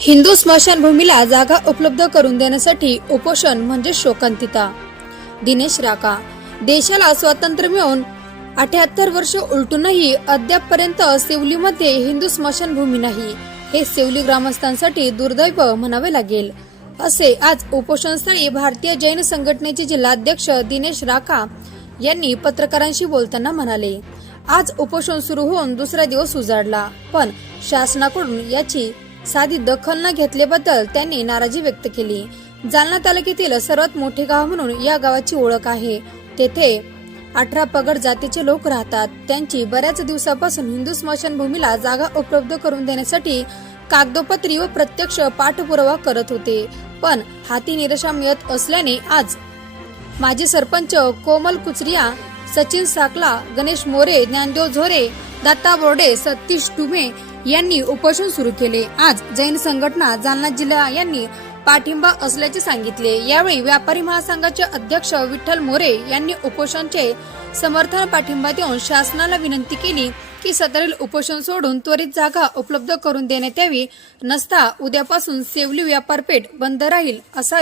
हिंदू स्मशानभूमीला जागा उपलब्ध करून देण्यासाठी उपोषण म्हणजे शोकांतिता. दिनेश राका देशाला स्वातंत्र्य मिळून अठ्याहत्तर वर्ष उलटूनही अद्यापपर्यंत सेवलीमध्ये हिंदू स्मशानभूमी नाही. हे सेवली ग्रामस्थांसाठी दुर्दैव म्हणावे लागेल. असे आज उपोषणस्थळी भारतीय जैन संघटनेचे जिल्हाध्यक्ष दिनेश राका यांनी पत्रकारांशी बोलताना म्हणाले आज उपोषण सुरू होऊन दुसरा दिवस उजाडला पण शासनाकडून याची साधी दखल न घेतल्याबद्दल त्यांनी नाराजी व्यक्त केली. जालना तालुक्यातील सर्वात मोठे गाव म्हणून या गावाची ओळख आहे. तेथे अठरा पगड जातीचे लोक राहतात. त्यांची बऱ्याच दिवसापासून हिंदू स्मशानभूमीला जागा उपलब्ध करून देण्यासाठी कागदोपत्री व प्रत्यक्ष पाठपुरावा करत होते. पण हाती निराशा मिळत असल्याने आज माजी सरपंच कोमल कुचरिया सचिन साकला गणेश मोरे ज्ञानदेव झोरे दत्ता बोर्डे सतीश टुमे यांनी उपोषण सुरू केले. आज जैन संघटना जालना जिल्हा यांनी पाठिंबा असल्याचे सांगितले. यावेळी व्यापारी महासंघाचे अध्यक्ष विठ्ठल मोरे यांनी उपोषणचे समर्थन पाठिंबा देऊन शासनाला विनंती केली की सदरील उपोषण सोडून त्वरित जागा उपलब्ध करून देण्यात यावी. नसता उद्यापासून सेवली व्यापारपेठ बंद राहील असा